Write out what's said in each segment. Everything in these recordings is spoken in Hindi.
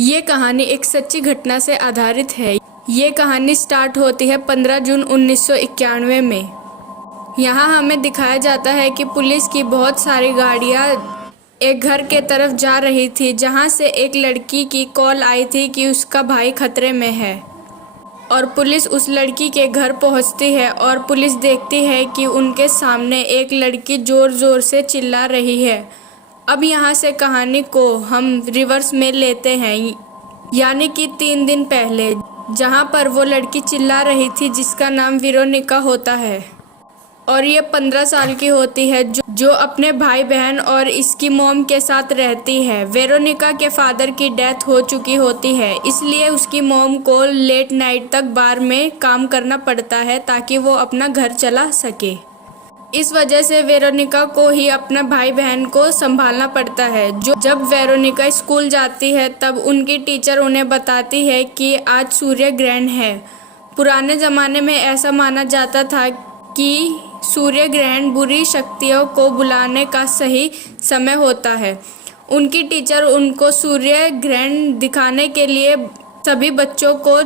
ये कहानी एक सच्ची घटना से आधारित है। ये कहानी स्टार्ट होती है 15 जून 1991 में। यहाँ हमें दिखाया जाता है कि पुलिस की बहुत सारी गाड़ियाँ एक घर के तरफ जा रही थी, जहाँ से एक लड़की की कॉल आई थी कि उसका भाई खतरे में है। और पुलिस उस लड़की के घर पहुँचती है और पुलिस देखती है कि उनके सामने एक लड़की ज़ोर ज़ोर से चिल्ला रही है। अब यहाँ से कहानी को हम रिवर्स में लेते हैं, यानी कि 3 दिन पहले, जहाँ पर वो लड़की चिल्ला रही थी जिसका नाम वेरोनिका होता है और ये 15 साल की होती है, जो अपने भाई बहन और इसकी मॉम के साथ रहती है। वेरोनिका के फादर की डेथ हो चुकी होती है, इसलिए उसकी मॉम को लेट नाइट तक बार में काम करना पड़ता है ताकि वो अपना घर चला सके। इस वजह से वेरोनिका को ही अपना भाई बहन को संभालना पड़ता है। जब वेरोनिका स्कूल जाती है तब उनकी टीचर उन्हें बताती है कि आज सूर्य ग्रहण है। पुराने ज़माने में ऐसा माना जाता था कि सूर्य ग्रहण बुरी शक्तियों को बुलाने का सही समय होता है। उनकी टीचर उनको सूर्य ग्रहण दिखाने के लिए सभी बच्चों को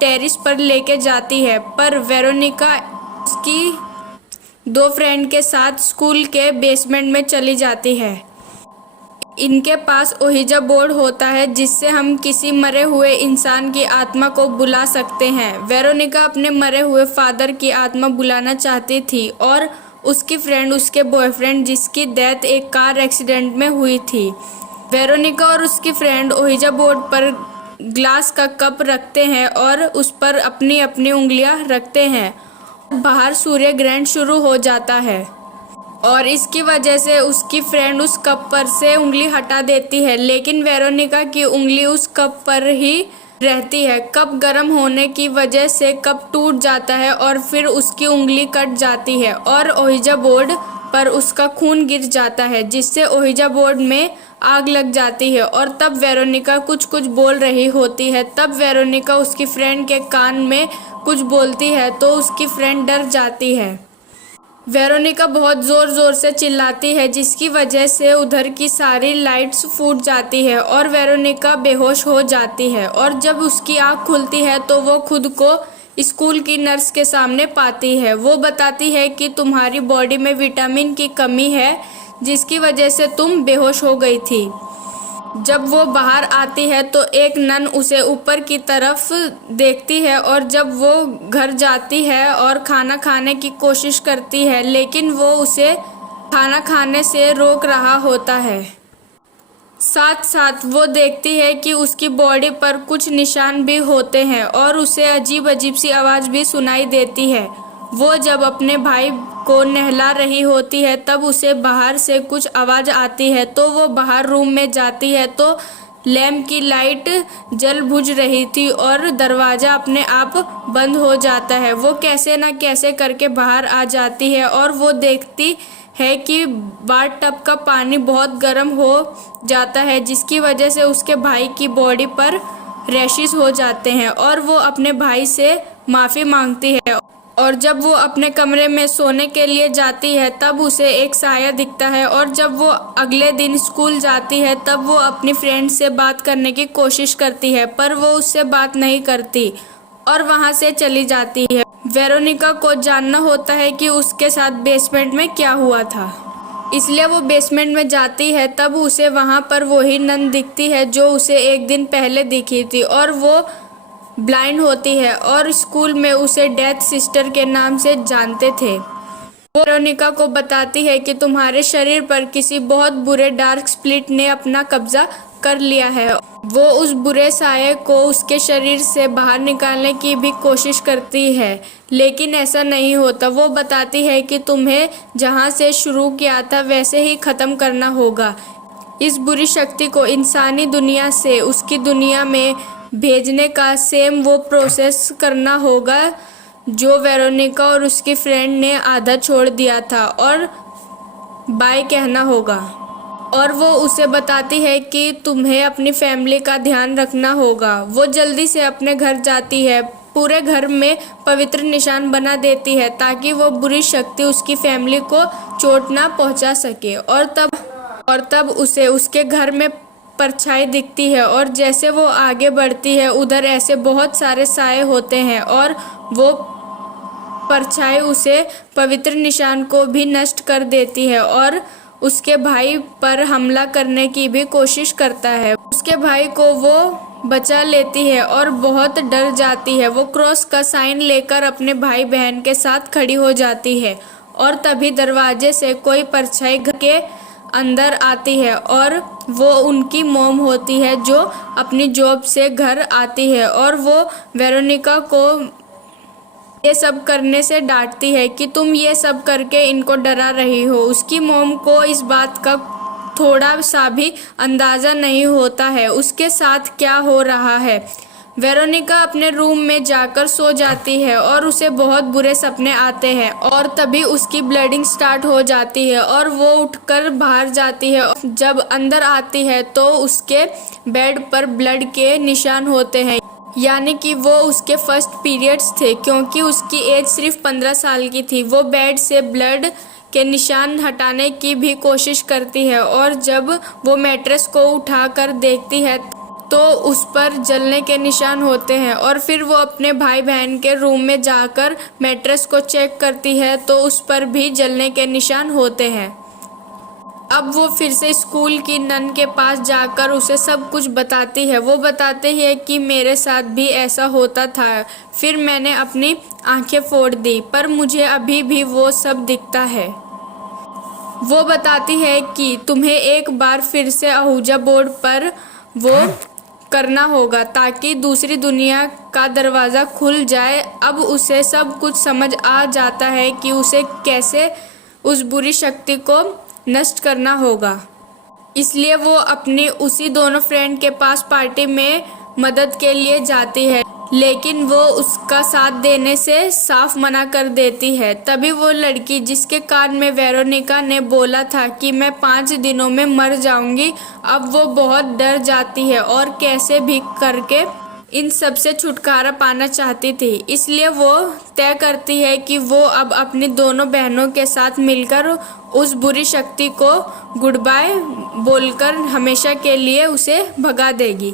टेरेस पर लेके जाती है, पर वेरोनिका उसकी 2 फ्रेंड के साथ स्कूल के बेसमेंट में चली जाती है। इनके पास ओहिजा बोर्ड होता है जिससे हम किसी मरे हुए इंसान की आत्मा को बुला सकते हैं। वेरोनिका अपने मरे हुए फादर की आत्मा बुलाना चाहती थी और उसकी फ्रेंड उसके बॉयफ्रेंड जिसकी डेथ एक कार एक्सीडेंट में हुई थी। वेरोनिका और उसकी फ्रेंड ओहिजा बोर्ड पर ग्लास का कप रखते हैं और उस पर अपनी अपनी उंगलियां रखते हैं। बाहर सूर्य ग्रहण शुरू हो जाता है और इसकी वजह से उसकी फ्रेंड उस कप पर से उंगली हटा देती है, लेकिन वेरोनिका की उंगली उस कप पर ही रहती है। कप गर्म होने की वजह से कप टूट जाता है और फिर उसकी उंगली कट जाती है और ओहिजा बोर्ड पर उसका खून गिर जाता है, जिससे ओहिजा बोर्ड में आग लग जाती है। और तब वेरोनिका कुछ कुछ बोल रही होती है। तब वेरोनिका उसकी फ्रेंड के कान में कुछ बोलती है तो उसकी फ्रेंड डर जाती है। वेरोनिका बहुत ज़ोर ज़ोर से चिल्लाती है, जिसकी वजह से उधर की सारी लाइट्स फूट जाती है और वेरोनिका बेहोश हो जाती है। और जब उसकी आँख खुलती है तो वो खुद को स्कूल की नर्स के सामने पाती है। वो बताती है कि तुम्हारी बॉडी में विटामिन की कमी है, जिसकी वजह से तुम बेहोश हो गई थी। जब वो बाहर आती है तो एक नन उसे ऊपर की तरफ देखती है और जब वो घर जाती है और खाना खाने की कोशिश करती है, लेकिन वो उसे खाना खाने से रोक रहा होता है। साथ साथ वो देखती है कि उसकी बॉडी पर कुछ निशान भी होते हैं और उसे अजीब अजीब सी आवाज़ भी सुनाई देती है। वो जब अपने भाई को नहला रही होती है तब उसे बाहर से कुछ आवाज़ आती है, तो वो बाहर रूम में जाती है तो लैंप की लाइट जल बुझ रही थी और दरवाज़ा अपने आप बंद हो जाता है। वो कैसे ना कैसे करके बाहर आ जाती है और वो देखती है कि बाथटब का पानी बहुत गर्म हो जाता है, जिसकी वजह से उसके भाई की बॉडी पर रैशेस हो जाते हैं और वो अपने भाई से माफ़ी मांगती है। और जब वो अपने कमरे में सोने के लिए जाती है तब उसे एक साया दिखता है और जब वो अगले दिन स्कूल जाती है तब वो अपनी फ्रेंड से बात करने की कोशिश करती है, पर वो उससे बात नहीं करती और वहाँ से चली जाती है। वेरोनिका को जानना होता है कि उसके साथ बेसमेंट में क्या हुआ था, इसलिए वो बेसमेंट में जाती है। तब उसे वहाँ पर वही नन दिखती है जो उसे एक दिन पहले दिखी थी और वो ब्लाइंड होती है और स्कूल में उसे डेथ सिस्टर के नाम से जानते थे। वो वेरोनिका को बताती है कि तुम्हारे शरीर पर किसी बहुत बुरे डार्क स्प्लिट ने अपना कब्जा कर लिया है। वो उस बुरे साये को उसके शरीर से बाहर निकालने की भी कोशिश करती है, लेकिन ऐसा नहीं होता। वो बताती है कि तुम्हें जहाँ से शुरू किया था वैसे ही ख़त्म करना होगा। इस बुरी शक्ति को इंसानी दुनिया से उसकी दुनिया में भेजने का सेम वो प्रोसेस करना होगा जो वेरोनिका और उसकी फ्रेंड ने आधा छोड़ दिया था, और बाय कहना होगा। और वो उसे बताती है कि तुम्हें अपनी फैमिली का ध्यान रखना होगा। वो जल्दी से अपने घर जाती है, पूरे घर में पवित्र निशान बना देती है ताकि वो बुरी शक्ति उसकी फैमिली को चोट ना पहुंचा सके। और तब उसे उसके घर में परछाई दिखती है और जैसे वो आगे बढ़ती है उधर ऐसे बहुत सारे साए होते हैं और वो परछाई उसे पवित्र निशान को भी नष्ट कर देती है और उसके भाई पर हमला करने की भी कोशिश करता है। उसके भाई को वो बचा लेती है और बहुत डर जाती है। वो क्रॉस का साइन लेकर अपने भाई बहन के साथ खड़ी हो जाती है और तभी दरवाजे से कोई परछाई घर के अंदर आती है और वो उनकी मॉम होती है जो अपनी जॉब से घर आती है और वो वेरोनिका को ये सब करने से डांटती है कि तुम ये सब करके इनको डरा रही हो। उसकी मॉम को इस बात का थोड़ा सा भी अंदाज़ा नहीं होता है उसके साथ क्या हो रहा है। वेरोनिका अपने रूम में जाकर सो जाती है और उसे बहुत बुरे सपने आते हैं और तभी उसकी ब्लीडिंग स्टार्ट हो जाती है और वो उठकर बाहर जाती है। जब अंदर आती है तो उसके बेड पर ब्लड के निशान होते हैं, यानी कि वो उसके फर्स्ट पीरियड्स थे क्योंकि उसकी एज सिर्फ 15 साल की थी। वो बेड से ब्लड के निशान हटाने की भी कोशिश करती है और जब वो मैट्रेस को उठाकर देखती है तो उस पर जलने के निशान होते हैं और फिर वो अपने भाई बहन के रूम में जाकर मैट्रेस को चेक करती है तो उस पर भी जलने के निशान होते हैं। अब वो फिर से स्कूल की नन के पास जाकर उसे सब कुछ बताती है। वो बताते हैं कि मेरे साथ भी ऐसा होता था, फिर मैंने अपनी आंखें फोड़ दी पर मुझे अभी भी वो सब दिखता है। वो बताती है कि तुम्हें एक बार फिर से आहूजा बोर्ड पर वो करना होगा ताकि दूसरी दुनिया का दरवाज़ा खुल जाए। अब उसे सब कुछ समझ आ जाता है कि उसे कैसे उस बुरी शक्ति को नष्ट करना होगा। इसलिए वो अपनी उसी दोनों फ्रेंड के पास पार्टी में मदद के लिए जाती है, लेकिन वो उसका साथ देने से साफ मना कर देती है। तभी वो लड़की जिसके कान में वेरोनिका ने बोला था कि मैं 5 दिनों में मर जाऊंगी, अब वो बहुत डर जाती है और कैसे भी करके इन सब से छुटकारा पाना चाहती थी। इसलिए वो तय करती है कि वो अब अपनी दोनों बहनों के साथ मिलकर उस बुरी शक्ति को गुड बाय बोलकर हमेशा के लिए उसे भगा देगी।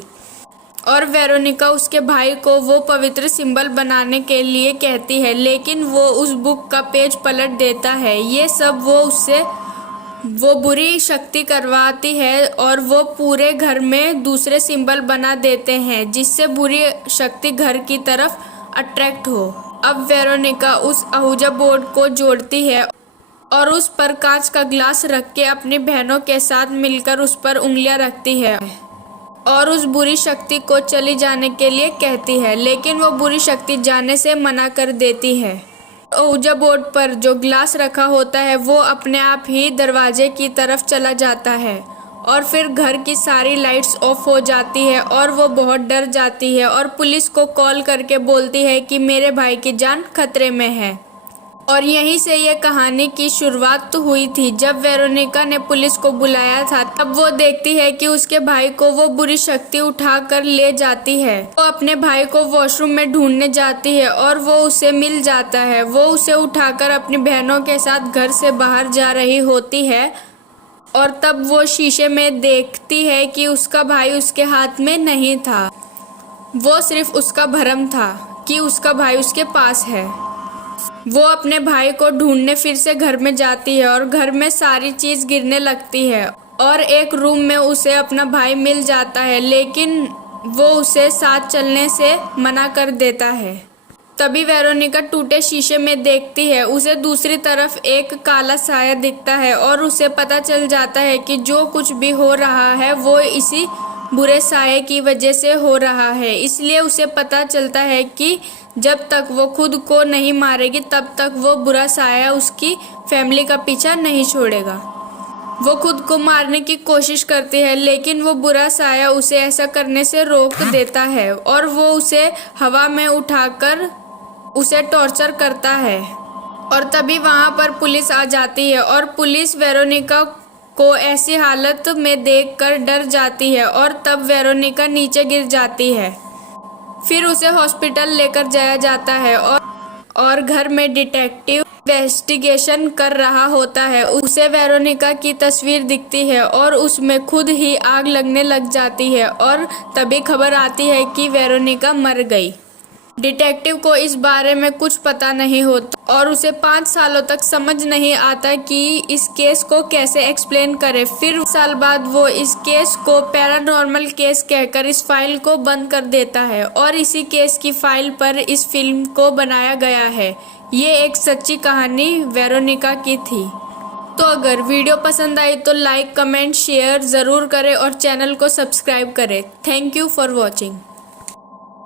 और वेरोनिका उसके भाई को वो पवित्र सिंबल बनाने के लिए कहती है, लेकिन वो उस बुक का पेज पलट देता है। ये सब वो उससे वो बुरी शक्ति करवाती है और वो पूरे घर में दूसरे सिंबल बना देते हैं जिससे बुरी शक्ति घर की तरफ अट्रैक्ट हो। अब वेरोनिका उस आहूजा बोर्ड को जोड़ती है और उस पर कांच का ग्लास रख के अपनी बहनों के साथ मिलकर उस पर उंगलियां रखती है और उस बुरी शक्ति को चली जाने के लिए कहती है, लेकिन वो बुरी शक्ति जाने से मना कर देती है। आहूजा बोर्ड पर जो ग्लास रखा होता है वो अपने आप ही दरवाजे की तरफ चला जाता है और फिर घर की सारी लाइट्स ऑफ हो जाती है और वो बहुत डर जाती है और पुलिस को कॉल करके बोलती है कि मेरे भाई की जान खतरे में है। और यहीं से ये कहानी की शुरुआत तो हुई थी। जब वेरोनिका ने पुलिस को बुलाया था तब वो देखती है कि उसके भाई को वो बुरी शक्ति उठा कर ले जाती है। वो अपने भाई को वॉशरूम में ढूंढने जाती है और वो उसे मिल जाता है। वो उसे उठाकर अपनी बहनों के साथ घर से बाहर जा रही होती है और तब वो शीशे में देखती है कि उसका भाई उसके हाथ में नहीं था। वो सिर्फ उसका भ्रम था कि उसका भाई उसके पास है। वो अपने भाई को ढूंढने फिर से घर में जाती है और घर में सारी चीज़ गिरने लगती है और एक रूम में उसे अपना भाई मिल जाता है, लेकिन वो उसे साथ चलने से मना कर देता है। तभी वेरोनिका टूटे शीशे में देखती है, उसे दूसरी तरफ एक काला साया दिखता है और उसे पता चल जाता है कि जो कुछ भी हो रहा है वो इसी बुरे साये की वजह से हो रहा है। इसलिए उसे पता चलता है कि जब तक वो खुद को नहीं मारेगी तब तक वो बुरा साया उसकी फैमिली का पीछा नहीं छोड़ेगा। वो खुद को मारने की कोशिश करती है, लेकिन वो बुरा साया उसे ऐसा करने से रोक देता है और वो उसे हवा में उठाकर उसे टॉर्चर करता है। और तभी वहाँ पर पुलिस आ जाती है और पुलिस वेरोनिका को ऐसी हालत में देखकर डर जाती है और तब वेरोनिका नीचे गिर जाती है। फिर उसे हॉस्पिटल लेकर जाया जाता है और घर में डिटेक्टिव इन्वेस्टिगेशन कर रहा होता है। उसे वेरोनिका की तस्वीर दिखती है और उसमें खुद ही आग लगने लग जाती है और तभी खबर आती है कि वेरोनिका मर गई। डिटेक्टिव को इस बारे में कुछ पता नहीं होता और उसे 5 सालों तक समझ नहीं आता कि इस केस को कैसे एक्सप्लेन करे। फिर साल बाद वो इस केस को पैरानॉर्मल केस कहकर इस फाइल को बंद कर देता है और इसी केस की फाइल पर इस फिल्म को बनाया गया है। ये एक सच्ची कहानी वेरोनिका की थी। तो अगर वीडियो पसंद आई तो लाइक, कमेंट, शेयर ज़रूर करें और चैनल को सब्सक्राइब करें। Thank you for watching.